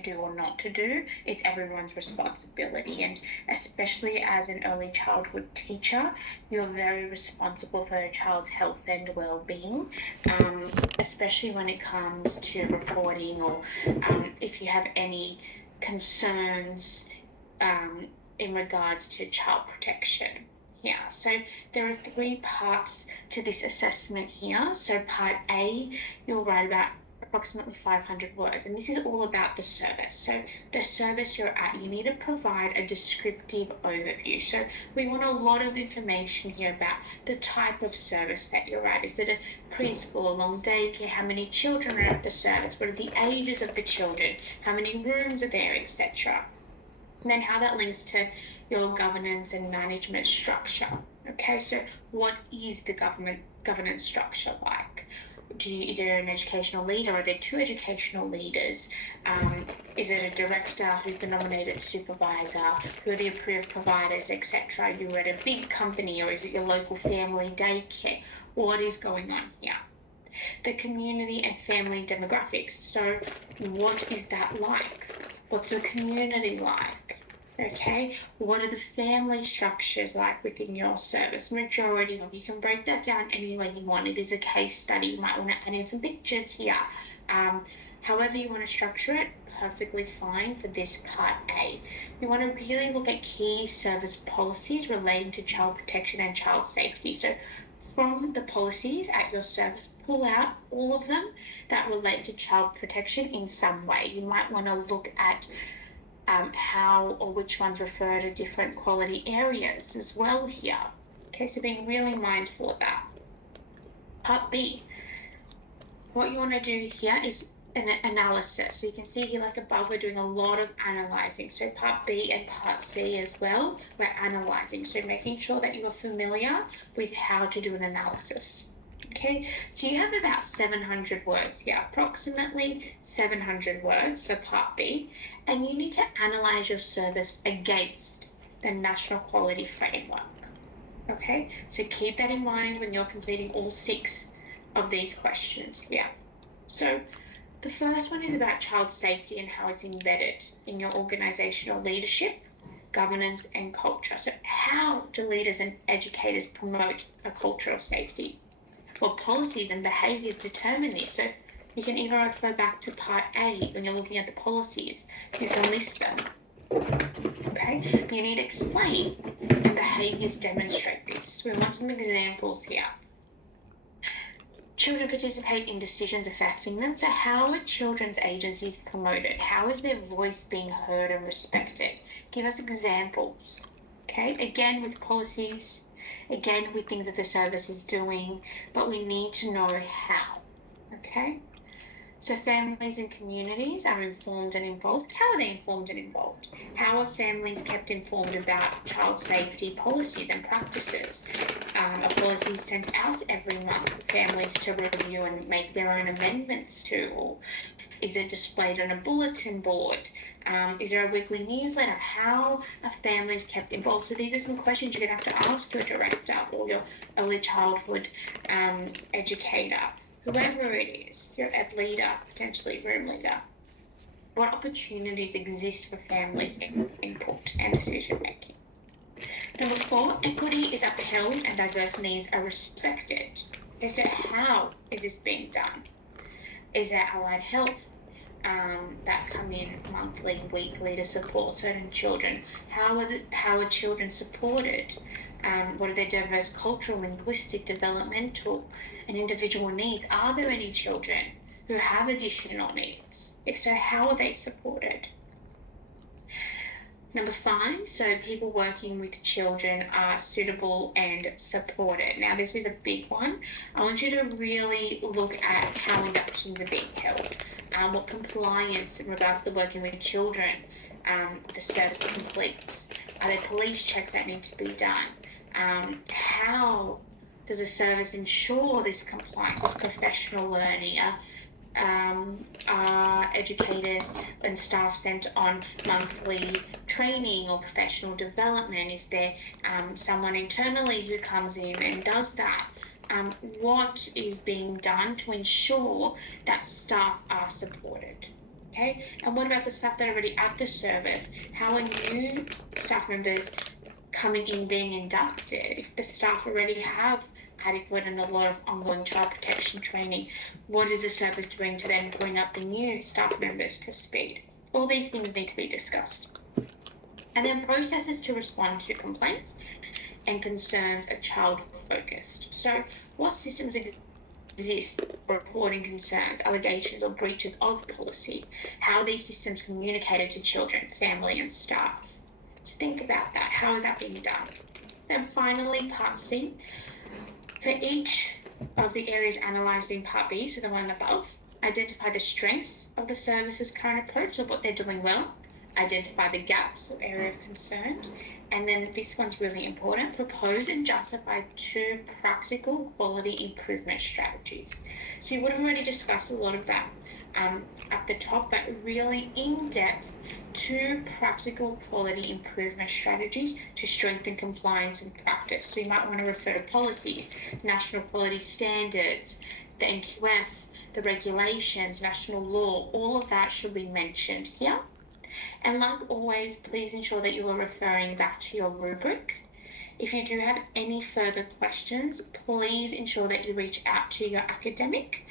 do or not to do. It's everyone's responsibility, and especially as an early childhood teacher, you're very responsible for a child's health and well-being, especially when it comes to reporting or if you have any concerns in regards to child protection. Yeah, so there are 3 parts to this assessment here. So part A, you'll write about approximately 500 words, and this is all about the service. So the service you're at, you need to provide a descriptive overview. So we want a lot of information here about the type of service that you're at. Is it a preschool, a long daycare? How many children are at the service? What are the ages of the children? How many rooms are there, etc. And then how that links to your governance and management structure. Okay, so what is the governance structure like? Is there an educational leader? Are there 2 educational leaders? Is it a director who's the nominated supervisor? Who are the approved providers, etc.? Are you at a big company, or is it your local family daycare? What is going on here? The community and family demographics. So what is that like? What's the community like? Okay, what are the family structures like within your service? Majority of you can break that down any way you want. It is a case study. You might want to add in some pictures here. However you want to structure it, perfectly fine for this part A. You want to really look at key service policies relating to child protection and child safety. So from the policies at your service, pull out all of them that relate to child protection in some way. You might want to look at how or which ones refer to different quality areas as well here. Okay, so being really mindful of that. Part B, what you want to do here is an analysis. So you can see here, like above, we're doing a lot of analysing. So part B and part C as well, we're analysing. So making sure that you are familiar with how to do an analysis. Okay, so you have about 700 words here, approximately 700 words for part B, and you need to analyse your service against the National Quality Framework. Okay, so keep that in mind when you're completing all 6 of these questions here. So the first one is about child safety and how it's embedded in your organisational leadership, governance and culture. So how do leaders and educators promote a culture of safety? Well, policies and behaviours determine this. So you can either refer back to part A when you're looking at the policies. You can list them. Okay, but you need to explain, and behaviours demonstrate this. We want some examples here. Children participate in decisions affecting them. So how are children's agencies promoted? How is their voice being heard and respected? Give us examples. Okay, again with policies, again with things that the service is doing, but we need to know how. Okay, so families and communities are informed and involved. How are they informed and involved? How are families kept informed about child safety policies and practices? A policy is sent out every month for families to review and make their own amendments to, or is it displayed on a bulletin board? Is there a weekly newsletter? How are families kept involved? So these are some questions you're going to have to ask your director or your early childhood educator, whoever it is, your ed leader, potentially room leader. What opportunities exist for families' input and decision making? Number 4, equity is upheld and diverse needs are respected. Okay, so how is this being done? Is there allied health that come in monthly, weekly to support certain children? How are children supported? What are their diverse cultural, linguistic, developmental and individual needs? Are there any children who have additional needs? If so, how are they supported? Number 5, so people working with children are suitable and supported. Now, this is a big one. I want you to really look at how inductions are being held, what compliance in regards to working with children the service completes. Are there police checks that need to be done? How does the service ensure this compliance, this professional learning? Are educators and staff sent on monthly training or professional development? Is there someone internally who comes in and does that? What is being done to ensure that staff are supported? Okay, and what about the staff that are already at the service? How are new staff members coming in, being inducted? If the staff already have adequate and a lot of ongoing child protection training, what is the service doing to then bring up the new staff members to speed? All these things need to be discussed. And then processes to respond to complaints and concerns are child focused. So what systems exist for reporting concerns, allegations or breaches of policy? How are these systems communicated to children, family and staff? So think about that. How is that being done? Then finally, part C. For each of the areas analysed in part B, so the one above, identify the strengths of the service's current approach, so what they're doing well, identify the gaps or area of concern, and then this one's really important, propose and justify 2 practical quality improvement strategies. So you would have already discussed a lot of that at the top, but really in depth, 2 practical quality improvement strategies to strengthen compliance and practice. So you might want to refer to policies, national quality standards, the NQF, the regulations, national law, all of that should be mentioned here. And like always, please ensure that you are referring back to your rubric. If you do have any further questions, please ensure that you reach out to your academic